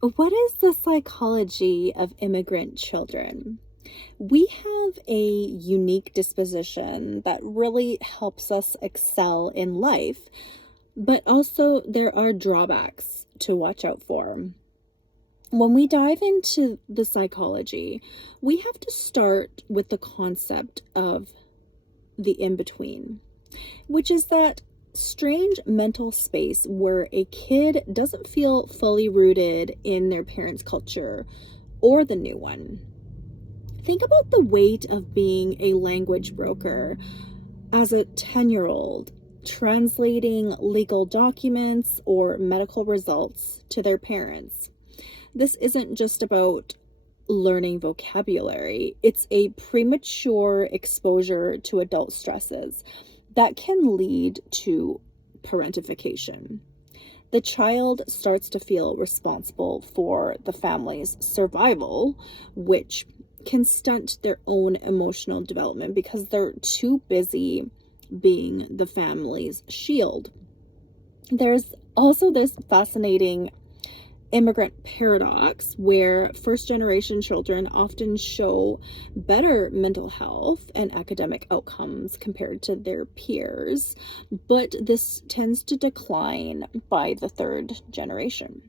What is the psychology of immigrant children? We have a unique disposition that really helps us excel in life, but also there are drawbacks to watch out for. When we dive into the psychology, we have to start with the concept of the in between, which is that strange mental space where a kid doesn't feel fully rooted in their parents' culture or the new one. Think about the weight of being a language broker as a 10-year-old, translating legal documents or medical results to their parents. This isn't just about learning vocabulary, it's a premature exposure to adult stresses that can lead to parentification. The child starts to feel responsible for the family's survival, which can stunt their own emotional development because they're too busy being the family's shield. There's also this fascinating immigrant paradox where first generation children often show better mental health and academic outcomes compared to their peers, but this tends to decline by the third generation.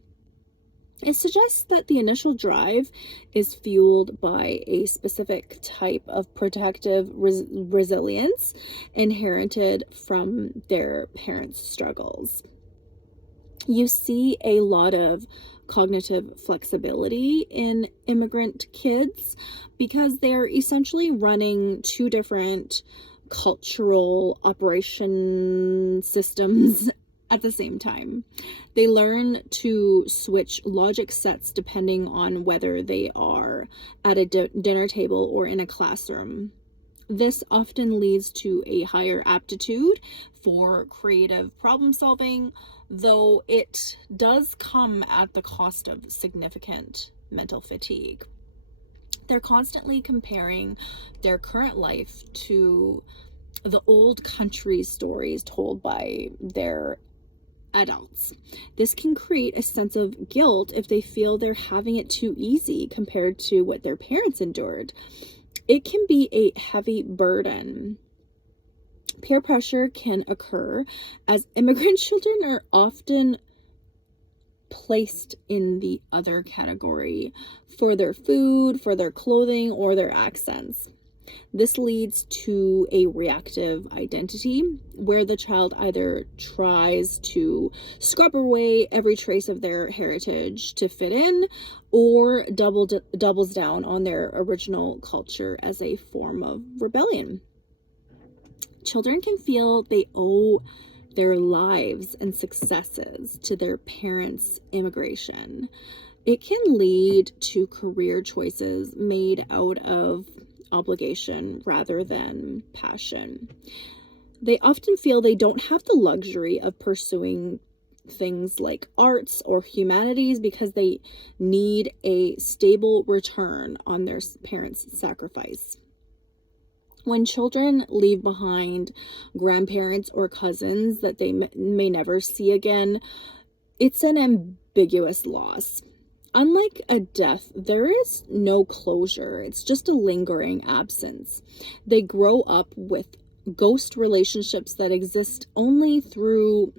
It suggests that the initial drive is fueled by a specific type of protective resilience inherited from their parents' struggles. You see a lot of cognitive flexibility in immigrant kids because they're essentially running two different cultural operation systems at the same time. They learn to switch logic sets depending on whether they are at a dinner table or in a classroom. This often leads to a higher aptitude for creative problem solving, though it does come at the cost of significant mental fatigue. They're constantly comparing their current life to the old country stories told by their adults. This can create a sense of guilt if they feel they're having it too easy compared to what their parents endured. It can be a heavy burden. Peer pressure can occur as immigrant children are often placed in the other category for their food, for their clothing, or their accents. This leads to a reactive identity where the child either tries to scrub away every trace of their heritage to fit in or doubles down on their original culture as a form of rebellion. Children can feel they owe their lives and successes to their parents' immigration. It can lead to career choices made out of obligation rather than passion. They often feel they don't have the luxury of pursuing things like arts or humanities because they need a stable return on their parents' sacrifice. When children leave behind grandparents or cousins that they may never see again, it's an ambiguous loss. Unlike a death, there is no closure. It's just a lingering absence. They grow up with ghost relationships that exist only through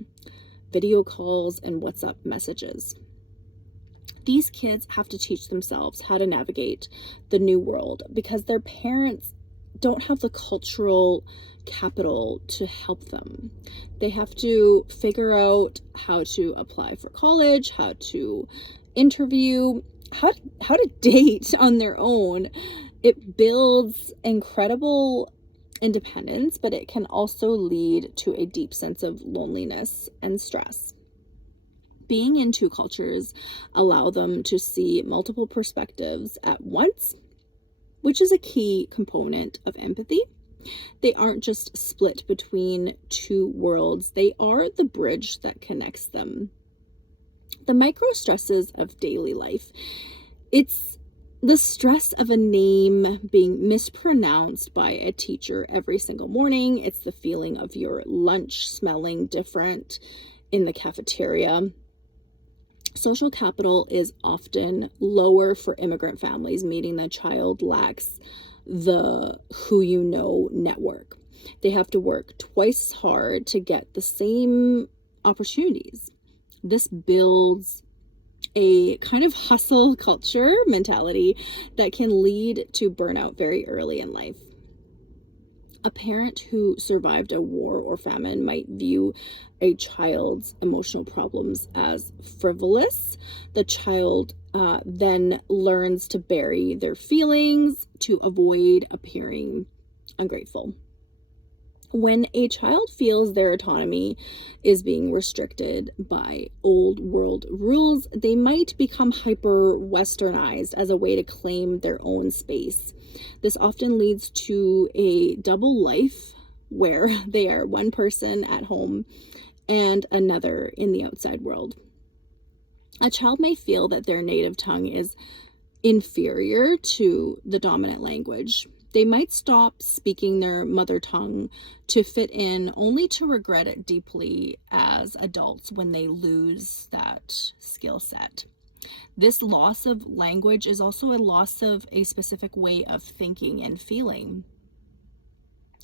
video calls and WhatsApp messages. These kids have to teach themselves how to navigate the new world because their parents don't have the cultural capital to help them. They have to figure out how to apply for college, how to interview, how to date on their own. It builds incredible independence, but it can also lead to a deep sense of loneliness and stress. Being in two cultures allow them to see multiple perspectives at once, which is a key component of empathy. They aren't just split between two worlds, they are the bridge that connects them. The micro stresses of daily life. It's the stress of a name being mispronounced by a teacher every single morning. It's the feeling of your lunch smelling different in the cafeteria. Social capital is often lower for immigrant families, meaning the child lacks the who you know network. They have to work twice as hard to get the same opportunities. This builds a kind of hustle culture mentality that can lead to burnout very early in life. A parent who survived a war or famine might view a child's emotional problems as frivolous. The child then learns to bury their feelings to avoid appearing ungrateful. When a child feels their autonomy is being restricted by old world rules, they might become hyper westernized as a way to claim their own space. This often leads to a double life where they are one person at home and another in the outside world. A child may feel that their native tongue is inferior to the dominant language. They might stop speaking their mother tongue to fit in, only to regret it deeply as adults when they lose that skill set. This loss of language is also a loss of a specific way of thinking and feeling.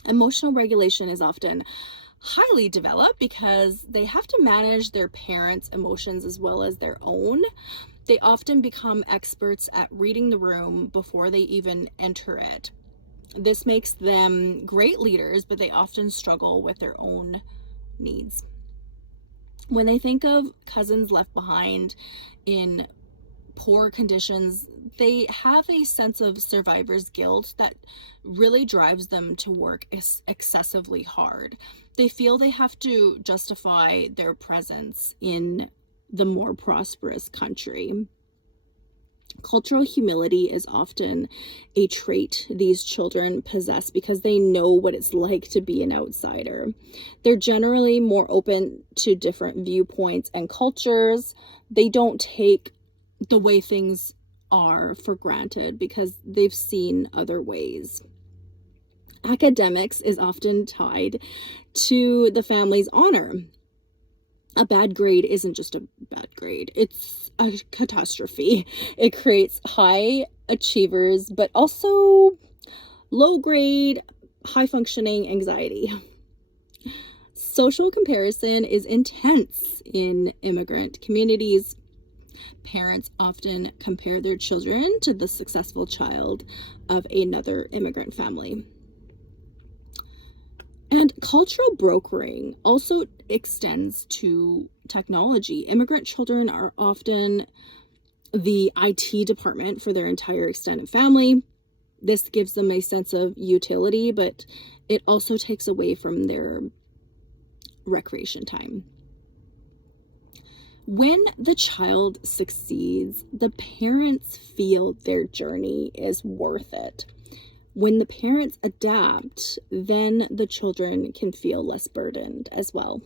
Emotional regulation is often highly developed because they have to manage their parents' emotions as well as their own. They often become experts at reading the room before they even enter it. This makes them great leaders, but they often struggle with their own needs. When they think of cousins left behind in poor conditions, they have a sense of survivor's guilt that really drives them to work excessively hard. They feel they have to justify their presence in the more prosperous country. Cultural humility is often a trait these children possess because they know what it's like to be an outsider. They're generally more open to different viewpoints and cultures. They don't take the way things are for granted because they've seen other ways. Academics is often tied to the family's honor. A bad grade isn't just a bad grade, it's a catastrophe. It creates high achievers, but also low grade, high functioning anxiety. Social comparison is intense in immigrant communities. Parents often compare their children to the successful child of another immigrant family. And cultural brokering also extends to technology. Immigrant children are often the IT department for their entire extended family. This gives them a sense of utility, but it also takes away from their recreation time. When the child succeeds, the parents feel their journey is worth it. When the parents adapt, then the children can feel less burdened as well.